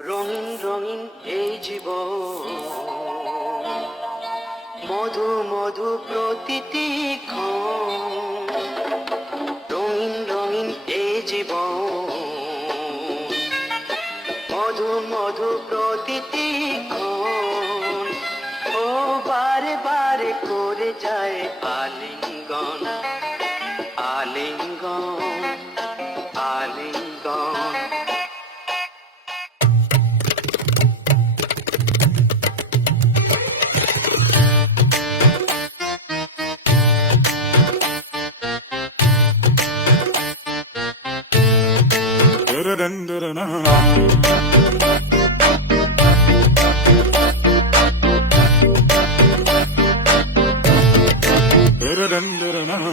রঙিন রঙিন এই জীবন, মধু মধু প্রতিটি ক্ষণ। রঙিন রঙিন এই জীবন, মধু মধু প্রতিটি ক্ষণ। ও বারে বারে করে যায় আলিঙ্গন, আলিঙ্গন, আলিঙ্গন।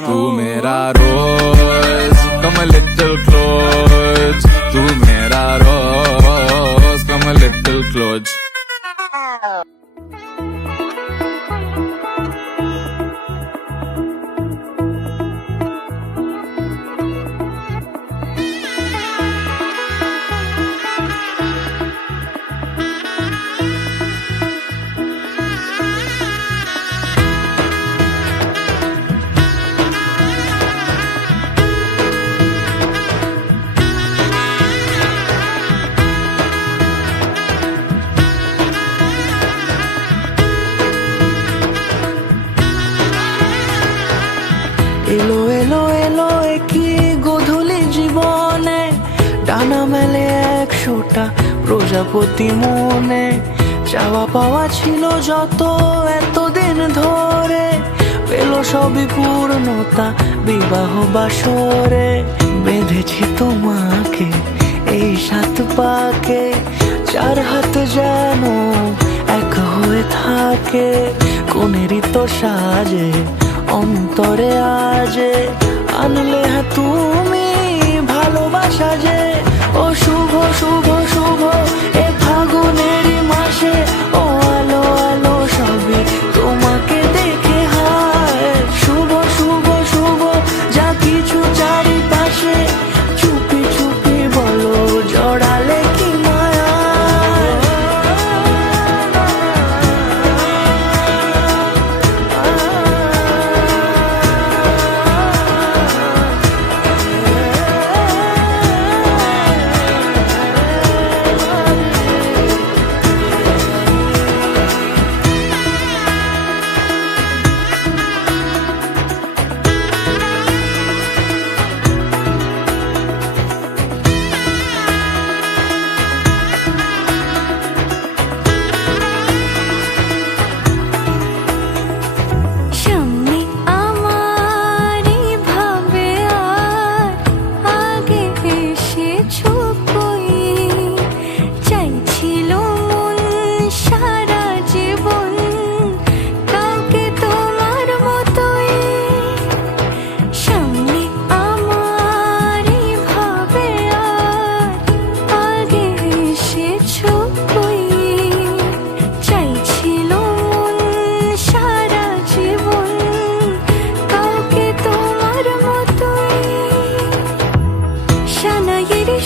तू मेरा रोज come a little close, तू मेरा रोज come a little close। এলো এলো এলো একই গোধূলি জীবনে, ডানা মেলে 100টা প্রজাপতি মনে। চাওয়া পাওয়া ছিল যত এতদিন ধরে, পেল সবই পূর্ণতা বিবাহ বাসরে। বেঁধেছি তোমাকে এই 7 পাকে, 4 হাত যেন এক হয়ে থাকে। কোনেরই তো সাজে অন্তরে আজে, আনলে তুমি ভালোবাসা যে। ও শুভ শুভ শুভ এ ফাগুনেরই মাসে, ও আলো আলো সবই তোমাকে দেখে হায়। শুভ শুভ শুভ যা কিছু চারিপাশে, চুপি চুপি বলো জড়ালে কি মায়া।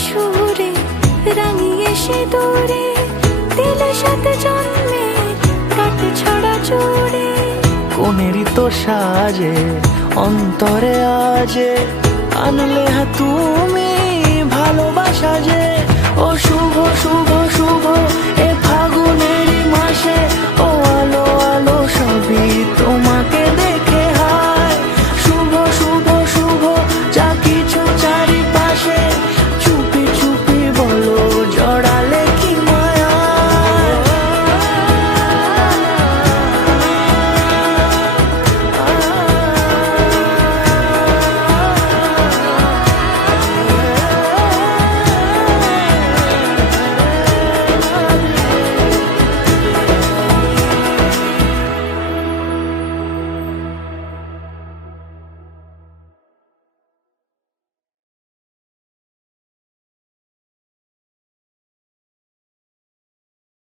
সুরে রাঙিয়ে সে দূরে, দিলে 7 জন্মের কাটে ছড়া জোরে। কোনেরই তো সাজে অন্তরে আজে, আনলে তুমি ভালোবাসা যে। ও